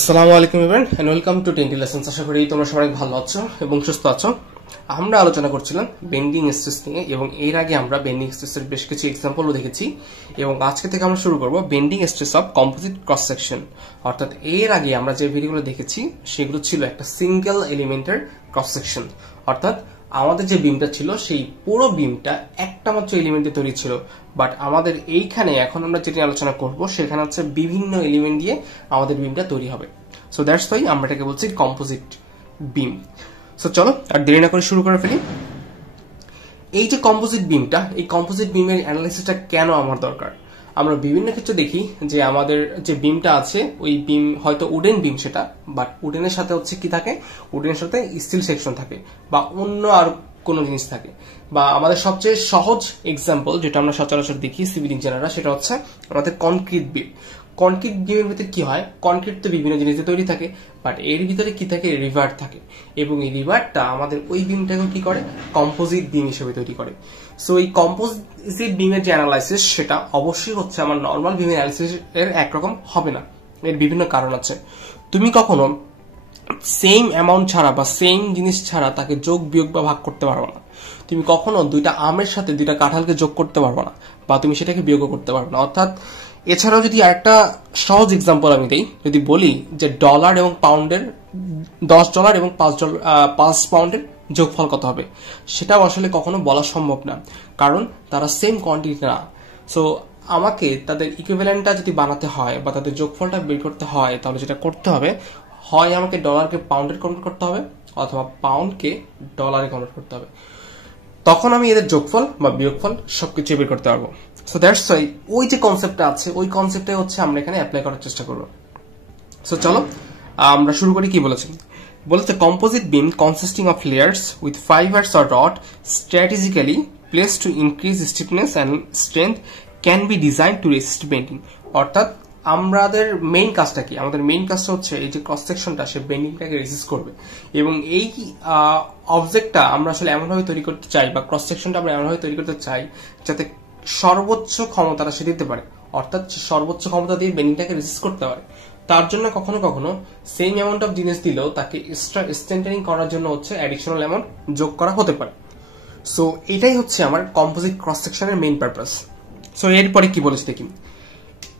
আসসালামু আলাইকুম everyone and welcome to 20 lessons. আশা করি তোমরা সবাই ভালো আছো এবং সুস্থ আছো। আমরা আলোচনা করছিলাম বেন্ডিং স্ট্রেস নিয়ে এবং এর আগে আমরা বেন্ডিং স্ট্রেসের বেশ কিছু এক্সাম্পলও দেখেছি এবং আজকে থেকে আমরা শুরু করব bending stress of composite cross section. অর্থাৎ এর আগে আমরা যে ভিডিওগুলো দেখেছি সেগুলো ছিল একটা সিঙ্গেল এলিমেন্টের ক্রস সেকশন, অর্থাৎ আমাদের যে বিমটা ছিল সেই পুরো বিমটা একটা মাত্র এলিমেন্টে তৈরি ছিল। বাট আমাদের এইখানে এখন আমরা যেটা আলোচনা করব সেখানে হচ্ছে বিভিন্ন এলিমেন্ট দিয়ে আমাদের বিমটা তৈরি হবে। সো দ্যাটস ওয়াই আমরা এটাকে বলছি কম্পোজিট বিম। সো চলো আর দেরি না করে শুরু করে ফেলি। এই যে কম্পোজিট বিমটা, এই কম্পোজিট বিমের অ্যানালাইসিসটা কেন আমার দরকার? আমরা বিভিন্ন ক্ষেত্রে দেখি যে আমাদের যে বিমটা আছে ওই বিম হয়তো উডেন বিম, সেটা বাট উডেনের সাথে হচ্ছে কি থাকে, উডেনের সাথে স্টিল সেকশন থাকে বা অন্য আর কোনো জিনিস থাকে। বা আমাদের সবচেয়ে সহজ এক্সাম্পল যেটা আমরা সচরাচর দেখি সিভিল ইঞ্জিনিয়াররা, সেটা হচ্ছে আমাদের কনক্রিট বিম। কনক্রিট বিমের ভিতরে কি হয়, কনক্রিট তো বিভিন্ন জিনিস দিয়ে তৈরি থাকে, বাট এর ভিতরে কি থাকে, রিভার থাকে এবং এই রিভারটা আমাদের ওই বিমটাকে কি করে, কম্পোজিট বিম হিসেবে তৈরি করে। সো এই কম্পোজিট বিমের যে অ্যানালাইসিস সেটা অবশ্যই হচ্ছে আমার নর্মাল বিমের অ্যানালাইসিস এর একরকম হবে না। এর বিভিন্ন কারণ আছে। তুমি কখনো সেম অ্যামাউন্ট ছাড়া বা সেম জিনিস ছাড়া তাকে যোগ বিয়োগ বা ভাগ করতে পারবে না। তুমি কখনো দুইটা আমের সাথে দুইটা কাঁঠালকে যোগ করতে পারবে না বা তুমি সেটাকে বিয়োগ করতে পারবে না। অর্থাৎ এছাড়াও যদি আরেকটা সহজ এক্সাম্পল আমি দেই, যদি বলি যে ডলার এবং পাউন্ডের, $10 এবং $5 যোগফল কত হবে, সেটাও আসলে কখনো বলা সম্ভব না, কারণ তারা সেম কোয়ান্টিটি না। সো আমাকে তাদের ইকুইভ্যালেন্টটা যদি বানাতে হয় বা তাদের যোগফলটা বের করতে হয়, তাহলে যেটা করতে হবে, হয় আমাকে ডলারকে পাউন্ডে কনভার্ট করতে হবে অথবা পাউন্ডকে ডলারে কনভার্ট করতে হবে। তখন আমি এদের যোগফল বা বিয়োগফল সবকিছু বের করতে পারবো। সো দ্যাটস ওয়াই ওই যে কনসেপ্টটা আছে ওই কনসেপ্টে হচ্ছে আমরা এখানে অ্যাপ্লাই করার চেষ্টা করবো। সো চলো আমরা শুরু করি। কি বলেছে? বলেছে composite beam consisting of layers with fibres or rod strategically placed to increase stiffness and strength can be design two racist bending. অর্থাৎ আমাদের মেইন কাজটা কি, আমাদের মেইন কাজটা হচ্ছে এই যে ক্রস সেকশনটা সে বেন্ডিংটাকে রেজিস্ট করবে এবং এই অবজেক্টটা আমরা আসলে এমনভাবে তৈরি করতে চাই বা ক্রস সেকশনটা আমরা এমনভাবে তৈরি করতে চাই যাতে সর্বোচ্চ ক্ষমতাটা সে দিতে পারে, অর্থাৎ সর্বোচ্চ ক্ষমতা দিয়ে বেন্ডিংটাকে রেজিস্ট করতে পারে। তার জন্য কখনো কখনো সেম অ্যামাউন্ট অফ জিনিস দিলেও তাকে এক্সট্রা স্ট্রেংথেনিং করার জন্য হচ্ছে অ্যাডিশনাল অ্যামাউন্ট যোগ করা হতে পারে। সো এটাই হচ্ছে আমার কম্পোজিট ক্রস সেকশনের মেইন পারপাস। সো এরপরে কি বলেছে দেখি।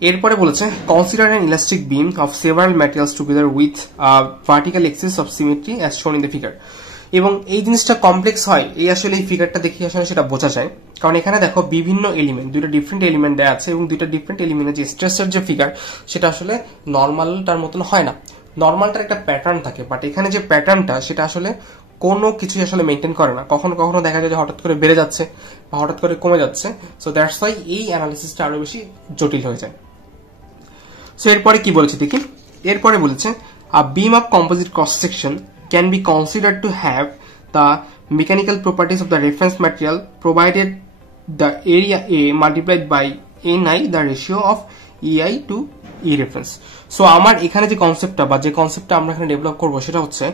এরপরে বলেছে consider an elastic beam of several materials together with vertical axis of symmetry as শোন ইন দ্য ফিগার। এবং এই জিনিসটা কমপ্লেক্স হয় এই আসলে এই ফিগারটা দেখে আসলে সেটা বোঝা যায়, কারণ এখানে দেখো বিভিন্ন এলিমেন্ট, দুইটা ডিফারেন্ট এলিমেন্ট দেওয়া আছে এবং দুইটা ডিফারেন্ট এলিমেন্টের যে স্ট্রেসের যে ফিগার সেটা আসলে নর্মালটার মতন হয় না। নর্মালটার একটা প্যাটার্ন থাকে, বাট এখানে যে প্যাটার্নটা সেটা আসলে কোনো কিছুই আসলে মেনটেন করে না। কখনো কখনো দেখা যায় যে হঠাৎ করে বেড়ে যাচ্ছে বা হঠাৎ করে কমে যাচ্ছে। সো দ্যাটস ওয়াই এই অ্যানালিসিসটা আরো বেশি জটিল হয়ে যায়। সো এরপরে কি বলেছে দেখি। এরপরে বলেছে a beam of composite cross section can be considered to have the mechanical properties of the reference material provided the area A multiplied by Ni, the ratio of EI to E reference. So আমার এখানে যে কনসেপ্টটা বা যে কনসেপ্টটা আমরা এখানে develop করবো সেটা হচ্ছে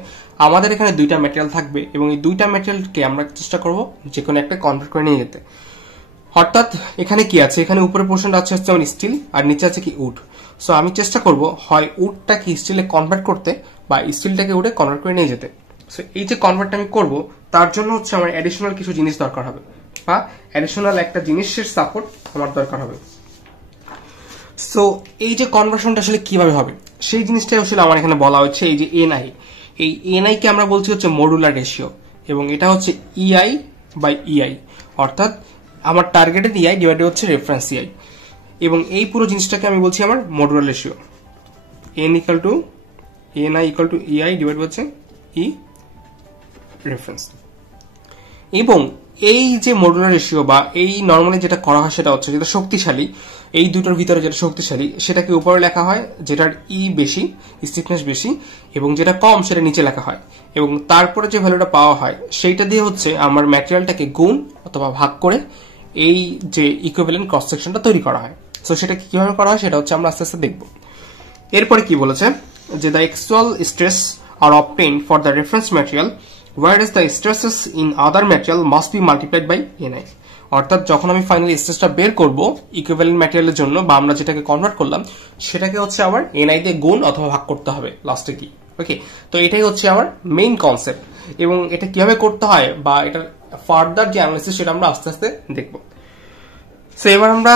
আমাদের এখানে দুইটা ম্যাটেরিয়াল থাকবে এবং এই দুইটা ম্যাটেরিয়ালকে আমরা চেষ্টা করবো যে কোনো একটা কনভার্ট করে নিয়ে যেতে। অর্থাৎ এখানে কি আছে, এখানে উপরের পোর্শনটা আছে হচ্ছে আমার স্টিল আর নিচে আছে কি উড। সো আমি চেষ্টা করব হয় উডটাকে স্টিলে কনভার্ট করতে বা স্টিলটাকে উডে কনভার্ট করে নিয়ে যেতে। সো এই যে কনভার্টটা আমি করব তার জন্য হচ্ছে আমার অ্যাডিশনাল কিছু জিনিস দরকার হবে বা অ্যাডিশনাল একটা জিনিসের সাপোর্ট আমার দরকার হবে। সো এই যে কনভার্সনটা আসলে কিভাবে হবে সেই জিনিসটাই আসলে আমার এখানে বলা হচ্ছে। এই যে এনআই, এই এনআই কে আমরা বলছি হচ্ছে মডুলার রেশিও এবং এটা হচ্ছে ইআই বাই ইআই, অর্থাৎ আমার টার্গেটেড ইআই ডিভাইডেড হচ্ছে রেফারেন্স ইআই এবং এই পুরো জিনিসটাকে আমি বলছি আমার modular ratio. N equal to NI equal to EI divide হচ্ছে ই রেফারেন্স। এবং এই যে মডুলার রেশিও বা এই নর্মালি যেটা করা হয় সেটা হচ্ছে যেটা শক্তিশালী, এই দুটোর ভিতরে যেটা শক্তিশালী সেটাকে উপরে লেখা হয়, যেটার ই বেশি, স্টিফনেস বেশি, এবং যেটা কম সেটা নিচে লেখা হয় এবং তারপরে যে ভ্যালুটা পাওয়া হয় সেইটা দিয়ে হচ্ছে আমার ম্যাটেরিয়ালটাকে গুণ অথবা ভাগ করে এই যে ইকুইভ্যালেন্ট ক্রস সেকশনটা তৈরি করা হয়। সো সেটা কিভাবে করা হয় সেটা হচ্ছে আমরা আস্তে আস্তে দেখব। এরপরে কি বলেছে যে the actual stress are obtained for the reference material whereas the stresses in other material must be multiplied by Ni. অর্থাৎ যখন আমি ফাইনালি স্ট্রেসটা বের করব ইকুইভ্যালেন্ট ম্যাটেরিয়ালের জন্য বা আমরা যেটাকে কনভার্ট করলাম সেটাকে হচ্ছে আবার এনআই দিয়ে গুণ অথবা ভাগ করতে হবে লাস্টে কি। ওকে, তো এটাই হচ্ছে আমার মেইন কনসেপ্ট এবং এটা কিভাবে করতে হয় বা এটার ফার্দার যে অ্যানালিসিস সেটা আমরা আস্তে আস্তে দেখব। সো এবার আমরা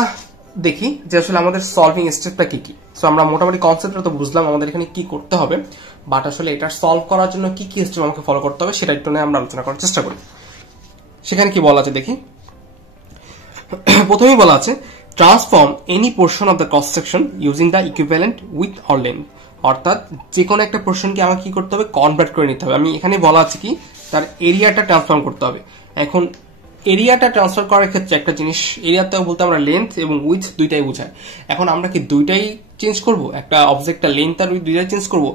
দেখি যে আসলে আমাদের সলভিং স্টেপটা কি কি। সো আমরা মোটামুটি কনসেপ্টটা তো বুঝলাম আমাদের এখানে কি করতে হবে, বাট আসলে এটা সলভ করার জন্য কি কি স্টেপ আমাকে ফলো করতে হবে সেটা একটু নিয়ে আমরা আলোচনা করার চেষ্টা করি। সেখানে কি বলা আছে দেখি। প্রথমেই বলা আছে transform any portion of the cross section using the equivalent with or length. অর্থাৎ যে কোনো একটা পোর্শনকে আমাকে কি করতে হবে, কনভার্ট করে নিতে হবে। আমি এখানে বলা আছে কি তার এরিয়াটা ট্রান্সফর্ম করতে হবে। এখন এরিয়াটা ট্রান্সফার করার ক্ষেত্রে একটা জিনিস, এরিয়াতে বলতে আমরা লেন্থ এবং উইথ দুইটাই বোঝায়। এখন আমরা কি দুইটাই চেঞ্জ করব, একটা অবজেক্টটা লেন্থ আর উইথ দুইটাই চেঞ্জ করব?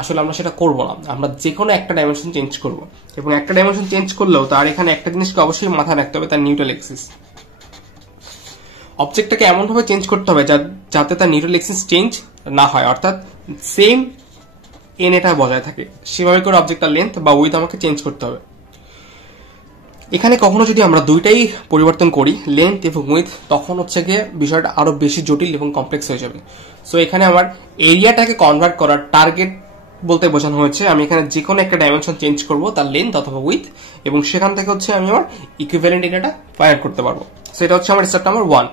আসলে আমরা সেটা করব না, আমরা যে কোনো একটা ডাইমেনশন চেঞ্জ করব। এবং একটা ডাইমেনশন চেঞ্জ করলেও তার এখানে একটা জিনিসকে অবশ্যই মাথায় রাখতে হবে, তার নিউট্রাল এক্সিস। অবজেক্টটাকে এমন ভাবে চেঞ্জ করতে হবে যাতে তার নিউট্রাল এক্সিস চেঞ্জ না হয়, অর্থাৎ সেম এন এটা বজায় থাকে। সেভাবে করে অবজেক্টটার লেন্থ বা উইথ আমাকে চেঞ্জ করতে হবে। এখানে কখনো যদি আমরা দুইটাই পরিবর্তন করি, লেন্থ এবং উইথ, তখন হচ্ছে গিয়ে বিষয়টা আরো বেশি জটিল এবং কমপ্লেক্স হয়ে যাবে। সো এখানে আমার এরিয়াটাকে কনভার্ট করার টার্গেট বলতে বোঝানো হয়েছে আমি এখানে যে কোনো একটা ডাইমেনশন চেঞ্জ করব, তার লেন্থ অথবা উইথ, এবং সেখান থেকে হচ্ছে আমি আমার ইকুইভ্যালেন্ট এরিয়াটা ফাইন্ড করতে পারবো। সেটা হচ্ছে আমার স্টেপ নাম্বার 1।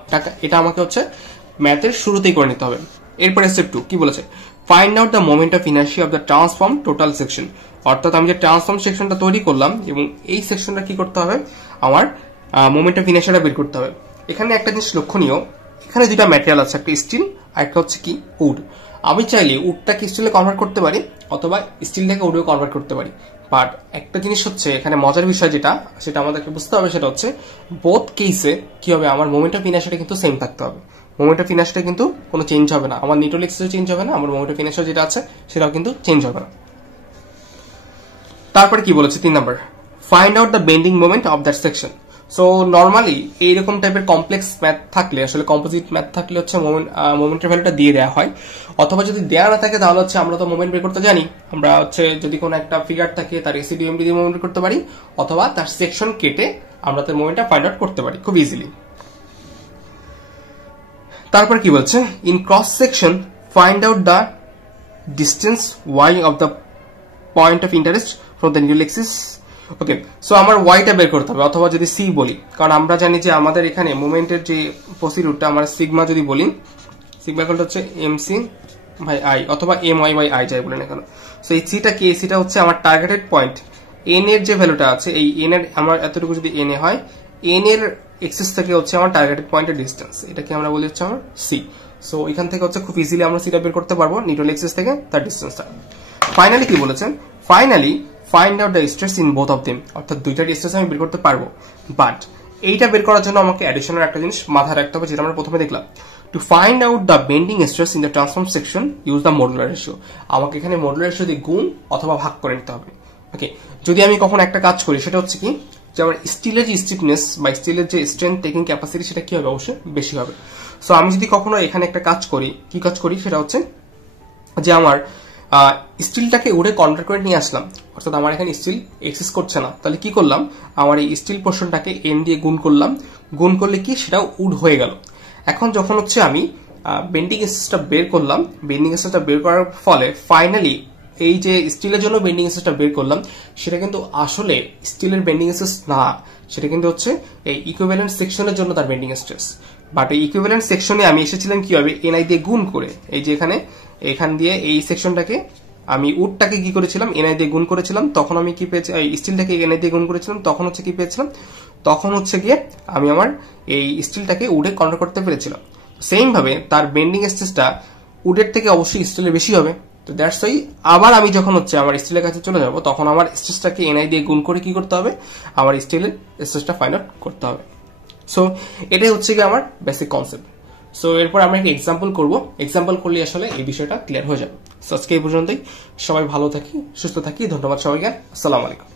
এটা আমাকে হচ্ছে ম্যাথের শুরুতেই করে নিতে হবে। এরপরে স্টেপ 2 কি বলেছে, find out the moment of inertia of the transform total section. অর্থাৎ আমি যে ট্রান্সফর্ম সেকশনটা তৈরি করলাম এবং এই সেকশনটা কি করতে হবে, আমার মোমেন্ট অফ ইনার্শিয়াটা বের করতে হবে। এখানে একটা জিনিস লক্ষণীয়, এখানে দুটা ম্যাটেরিয়াল আছে, একটা স্টিল আর একটা হচ্ছে কি উড। আমি চাইলে উডটাকে স্টিলে কনভার্ট করতে পারি অথবা স্টিলটাকে উডেও কনভার্ট করতে পারি। বাট একটা জিনিস হচ্ছে এখানে মজার বিষয় যেটা, সেটা আমাদেরকে বুঝতে হবে, সেটা হচ্ছে বোথ কেসে কি হবে, আমার মোমেন্ট অফ ইনার্শিয়াটা কিন্তু সেম থাকতে হবে। মোমেন্ট অফ ইনার্শিয়াটা কিন্তু কোনো চেঞ্জ হবে না, আমার নিউট্রাল এক্সিসও চেঞ্জ হবে না, আমার মোমেন্ট অফ ইনার্শিয়া যেটা আছে সেটাও কিন্তু চেঞ্জ হবে না। তারপরে কি বলেছে 3 number, find out the bending moment of that section. So normally এইরকম টাইপের কমপ্লেক্স ম্যাথ থাকলে, আসলে কম্পোজিট ম্যাথ থাকলে হচ্ছে মোমেন্টের ভ্যালুটা দিয়ে দেওয়া হয়, অথবা যদি দেওয়া না থাকে তাহলে হচ্ছে আমরা তো মোমেন্ট বের করতে জানি। আমরা হচ্ছে যদি কোনো একটা ফিগার থাকে তার এসিডি এমডি দিয়ে মোমেন্ট বের করতে পারি, অথবা তার সেকশন কেটে আমরা তার মোমেন্টটা ফাইন্ড আউট করতে পারি খুব ইজিলি। তারপর কি বলছে, in cross section find out the distance y of the point of interest from the neutral axis. Okay, so আমার ওয়াইটা বের করতে হবে, অথবা যদি সি বলি, কারণ আমরা জানি যে আমাদের এখানে মোমেন্টের যে প্রসিডিউরটা, আমরা সিগমা যদি বলি, সিগমা ইকুয়াল হচ্ছে এম সি বাই আই অথবা এম ওয়াই বাই আই যাই বলেন এখানে। সো এই সিটা কি, এই সিটা হচ্ছে আমার টার্গেটেড পয়েন্ট। এন এর যে ভ্যালুটা আছে, এই এন এর আমার এতটুকু যদি এন এ হয়, এন এর এক্সিস থেকে হচ্ছে আমার টার্গেটেড পয়েন্টের ডিস্টেন্স, এটাকে আমরা বলি হচ্ছে আমার সি। সো এখান থেকে হচ্ছে খুব ইজিলি আমরা সিটা বের করতে পারবো, নিউট্রাল এক্সিস থেকে তার ডিস্টেন্সটা। ফাইনালি কি বলেছেন, finally find out the stress in both of them. অর্থাৎ দুইটার স্ট্রেস আমি বের করতে পারবো, বাট এইটা বের করার জন্য আমাকে অ্যাডিশনাল একটা জিনিস মাথায় রাখতে হবে, যেটা আমরা প্রথমে দেখলাম। To find out the bending stress in the transform section use the modular ratio. আমাকে এখানে মডুলার রেশিও দিয়ে গুণ অথবা ভাগ করে নিতে হবে। ওকে, যদি আমি কখন একটা কাজ করি, সেটা হচ্ছে কি যে আমার স্টিলের যে স্টিফনেস বা স্টিলের যে স্ট্রেংথ টেকিং ক্যাপাসিটি, সেটা কি হবে, অবশ্যই বেশি হবে। সো আমি যদি কখনো এখানে একটা কাজ করি, কি কাজ করি, সেটা হচ্ছে যে আমার স্টিলটাকে উডে কনভার্ট করে নিয়ে আসলাম, অর্থাৎ আমার এখানে স্টিল এক্সিস করছে না, তাহলে কি করলাম, আমার এই স্টিল পোর্শনটাকে এন দিয়ে গুণ করলাম, গুণ করলে কি সেটা উড হয়ে গেল। এখন যখন হচ্ছে আমি বেন্ডিং স্ট্রেসটা বের করলাম, বেন্ডিং স্ট্রেসটা বের করার ফলে ফাইনালি এই যে স্টিলের জন্য বেন্ডিং স্ট্রেসটা বের করলাম, সেটা কিন্তু আসলে স্টিলের বেন্ডিং স্ট্রেস না, সেটা কিন্তু হচ্ছে এই ইকুইভ্যালেন্ট সেকশনের জন্য তার বেন্ডিং স্ট্রেস। বাট এই ইকুইভ্যালেন্ট সেকশনে আমি এসেছিলাম কি হবে, এনআই দিয়ে গুণ করে। এই যে এখান দিয়ে এই সেকশনটাকে আমি উডটাকে কি করেছিলাম, এনআই দিয়ে গুণ করেছিলাম, তখন আমি কি পেয়েছি, স্টিলটাকে এনআই দিয়ে গুণ করেছিলাম, তখন হচ্ছে কি পেয়েছিলাম, তখন হচ্ছে গিয়ে আমি আমার এই স্টিলটাকে উডে কনভার্ট করতে পেরেছিলাম। সেম ভাবে তার বেন্ডিং স্ট্রেসটা উডের থেকে অবশ্যই স্টিলের বেশি হবে। তো দ্যাটস ওয়াই আবার আমি যখন হচ্ছে আমার স্টিলের কাছে চলে যাব, তখন আমার স্ট্রেসটাকে এনআই দিয়ে গুণ করে কি করতে হবে, আমার স্টিলের স্ট্রেসটা ফাইন্ড আউট করতে হবে। সো এটাই হচ্ছে গিয়ে আমার বেসিক কনসেপ্ট। সো এরপর আমরা একটা এক্সাম্পল করবো, এক্সাম্পল করলে আসলে এই বিষয়টা ক্লিয়ার হয়ে যাবে। সো আজকে এই পর্যন্তই, সবাই ভালো থাকি, সুস্থ থাকি, ধন্যবাদ সবাইকে, আসসালামু আলাইকুম।